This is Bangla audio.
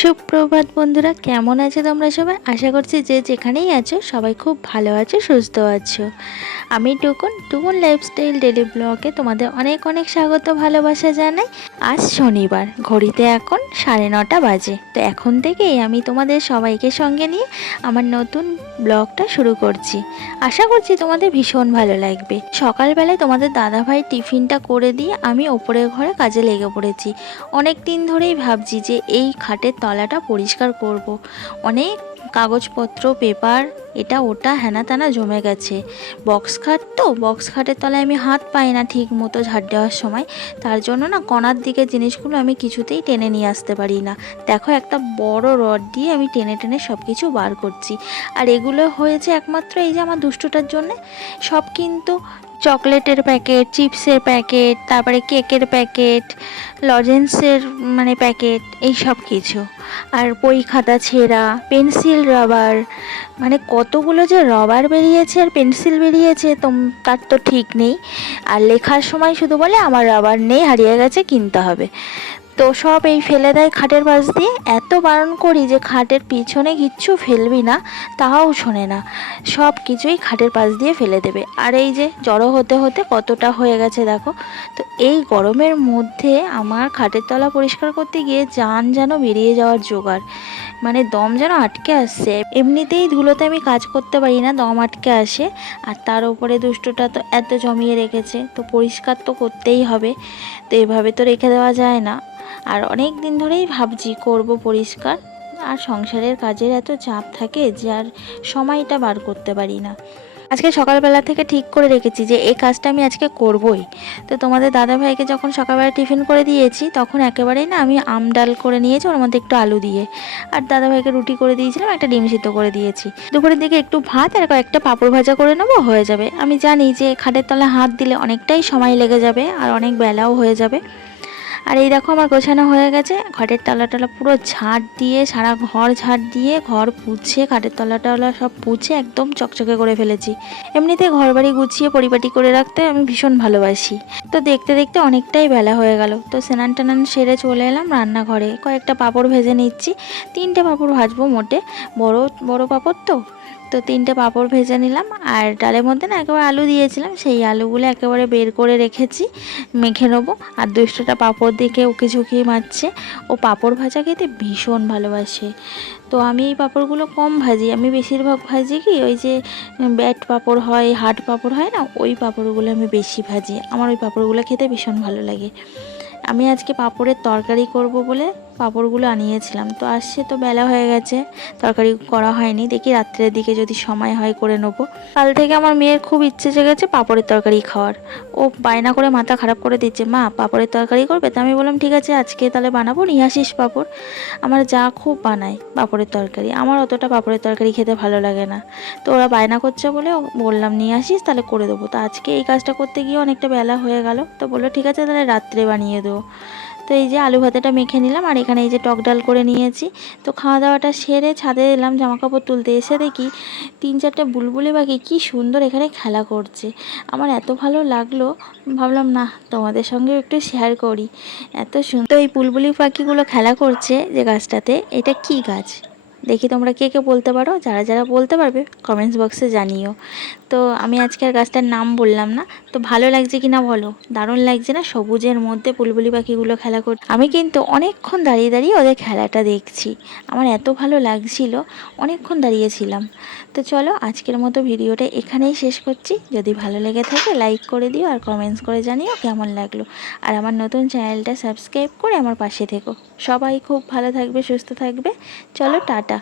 সুপ্রভাত বন্ধুরা, কেমন আছো তোমরা সবাই? আশা করছি যে যেখানেই আছো সবাই খুব ভালো আছো, সুস্থ আছো। আমি টুকুন লাইফস্টাইল ডেলি ব্লগে তোমাদের অনেক অনেক স্বাগত, ভালোবাসা জানাই। আজ শনিবার, ঘড়িতে এখন 9:30 বাজে। তো এখন থেকেই আমি তোমাদের সবাইকে সঙ্গে নিয়ে আমার নতুন ব্লগটা শুরু করছি। আশা করছি তোমাদের ভীষণ ভালো লাগবে। সকালবেলায় তোমাদের দাদাভাই টিফিনটা করে দিয়ে আমি ওপরের ঘরে কাজে লেগে পড়েছি। অনেক দিন ধরেই ভাবছি যে এই খাটের তলাটা পরিষ্কার করব। অনেক কাগজপত্র, পেপার, এটা ওটা হেনা তেনা জমে গেছে। বক্স খাটের তলায় আমি হাত পাই না ঠিক মতো ঝাড় দেওয়ার সময়। তার জন্য না কণার দিকে জিনিসগুলো আমি কিছুতেই টেনে নিয়ে আসতে পারি না। দেখো, একটা বড় রড দিয়ে আমি টেনে টেনে সব কিছু বার করছি। আর এগুলো হয়েছে একমাত্র এই যে আমার দুষ্টুটার জন্যে। সব কিন্তু চকলেটের প্যাকেট, চিপসের প্যাকেট, তারপরে কেকের প্যাকেট, লজেন্সের প্যাকেট, এই সব কিছু। আর বই খাতা ছেঁড়া, পেন্সিল রাবার, কতগুলো যে রবার বেরিয়েছে আর পেন্সিল বেরিয়েছে তার তো ঠিক নেই। আর লেখার সময় শুধু বলে আমার রাবার নেই, হারিয়ে গেছে, কিনতে হবে। তো সব এই ফেলে দেয় খাটের পাশ দিয়ে। এত বারণ করি যে খাটের পিছনে কিচ্ছু ফেলবি না, তাও শোনে না। সব কিছুই খাটের পাশ দিয়ে ফেলে দেবে। আর এই যে জড়ো হতে হতে কতটা হয়ে গেছে দেখো। তো এই গরমের মধ্যে আমার খাটের তলা পরিষ্কার করতে গিয়ে জান যেন বেরিয়ে যাওয়ার জোগাড়। দম যেন আটকে আসছে। এমনিতেই ধুলোতে আমি কাজ করতে পারি না, দম আটকে আসে। আর তার উপরে দুষ্টুটা তো এত জমিয়ে রেখেছে, তো পরিষ্কার তো করতেই হবে। তো এভাবে তো রেখে দেওয়া যায় না। আর অনেক দিন ধরেই ভাবছি করব পরিষ্কার। আর সংসারের কাজের এত চাপ থাকে যে আর সময়টা বার করতে পারি না। আজকে সকালবেলা থেকে ঠিক করে রেখেছি যে এই কাজটা আমি আজকে করবই। তো তোমাদের দাদাভাইকে যখন সকালবেলা টিফিন করে দিয়েছি তখন একেবারেই না আমি আম ডাল করে নিয়েছি, ওর মধ্যে একটু আলু দিয়ে। আর দাদাভাইকে রুটি করে দিয়েছিলাম, একটা ডিম সিদ্ধ করে দিয়েছি। দুপুরের দিকে একটু ভাত আর কয়েকটা পাঁপড় ভাজা করে নেবো, হয়ে যাবে। আমি জানি যে খাটের তলায় হাত দিলে অনেকটাই সময় লেগে যাবে আর অনেক বেলাও হয়ে যাবে। আর এই দেখো আমার গোছানো হয়ে গেছে। ঘরের তলা পুরো ঝাড় দিয়ে, সারা ঘর ঝাড় দিয়ে, ঘর পুছে, খাটের তলা সব পুছে একদম চকচকে করে ফেলেছি। এমনিতে ঘর বাড়ি গুছিয়ে পরিপাটি করে রাখতে আমি ভীষণ ভালোবাসি। তো দেখতে দেখতে অনেকটাই বেলা হয়ে গেল। তো স্নান টানান সেরে চলে এলাম রান্নাঘরে। কয়েকটা পাঁপড় ভেজে নিচ্ছি। 3টে পাঁপড় ভাজবো মোটে, বড় বড় পাঁপড় তো। তো 3টে পাঁপড় ভেজে নিলাম। আর ডালের মধ্যে না একেবারে আলু দিয়েছিলাম, সেই আলুগুলো একেবারে বের করে রেখেছি, মেখে নেবো। আর দুষ্টটা পাঁপড় দিকে উকি ঝুঁকি মারছে। ও পাঁপড় ভাজা খেতে ভীষণ ভালোবাসে। তো আমি এই পাঁপড়গুলো কম ভাজি, আমি বেশিরভাগ ভাজি কি ওই যে ব্যাট পাঁপড় হয়, হাট পাঁপড় হয় না, ওই পাঁপড়গুলো আমি বেশি ভাজি। আমার ওই পাঁপড়গুলো খেতে ভীষণ ভালো লাগে। আমি আজকে পাঁপড়ের তরকারি করব বলে পাঁপড়গুলো আনিয়েছিলাম। তো আসছে তো বেলা হয়ে গেছে, তরকারি করা হয়নি। দেখি রাত্রের দিকে যদি সময় হয় করে নেবো। কাল থেকে আমার মেয়ের খুব ইচ্ছে জেগেছে পাঁপড়ের তরকারি খাওয়ার। ও বায়না করে মাথা খারাপ করে দিচ্ছে, মা পাঁপড়ের তরকারি করবে? তো আমি বললাম ঠিক আছে, আজকে তাহলে বানাবো, নিয়ে আসিস পাঁপড়। আমার যা খুব বানায় পাঁপড়ের তরকারি, আমার অতটা পাঁপড়ের তরকারি খেতে ভালো লাগে না। তো ওরা বায়না করছে বলে বললাম নিয়ে আসিস, তাহলে করে দেবো। তো আজকে এই কাজটা করতে গিয়ে অনেকটা বেলা হয়ে গেল। তো বললো ঠিক আছে তাহলে রাত্রে বানিয়ে দেবো। তো এই যে আলু ভাতেটা মেখে নিলাম, আর এখানে এই যে টক ডাল করে নিয়েছি। তো খাওয়া দাওয়াটা সেরে ছাদে এলাম জামা কাপড় তুলতে। এসে দেখি 3-4টে বুলবুলি পাখি কি সুন্দর এখানে খেলা করছে। আমার এত ভালো লাগলো, ভাবলাম না তোমাদের সঙ্গেও একটু শেয়ার করি। এত সুন্দর এই বুলবুলি পাখিগুলো খেলা করছে যে গাছটাতে। এটা কি গাছ দেখি তোমরা কে কে বলতে পারো, যারা যারা বলতে পারবে কমেন্টস বক্সে জানিও। তো আমি আজকে আর গাছটার নাম বললাম না। তো ভালো লাগছে কি না বলো, দারুণ লাগছে না? সবুজের মধ্যে বুলবুলি পাখিগুলো খেলা করছে। আমি কিন্তু অনেকক্ষণ দাঁড়িয়ে দাঁড়িয়ে ওদের খেলাটা দেখছি। আমার এত ভালো লাগছিল, অনেকক্ষণ দাঁড়িয়েছিলাম। তো চলো আজকের মতো ভিডিওটা এখানেই শেষ করছি। যদি ভালো লেগে থাকে লাইক করে দিও আর কমেন্টস করে জানিও কেমন লাগলো। আর আমার নতুন চ্যানেলটা সাবস্ক্রাইব করে আমার পাশে থেকো। সবাই খুব ভালো থাকবে, সুস্থ থাকবে। চলো টাটা।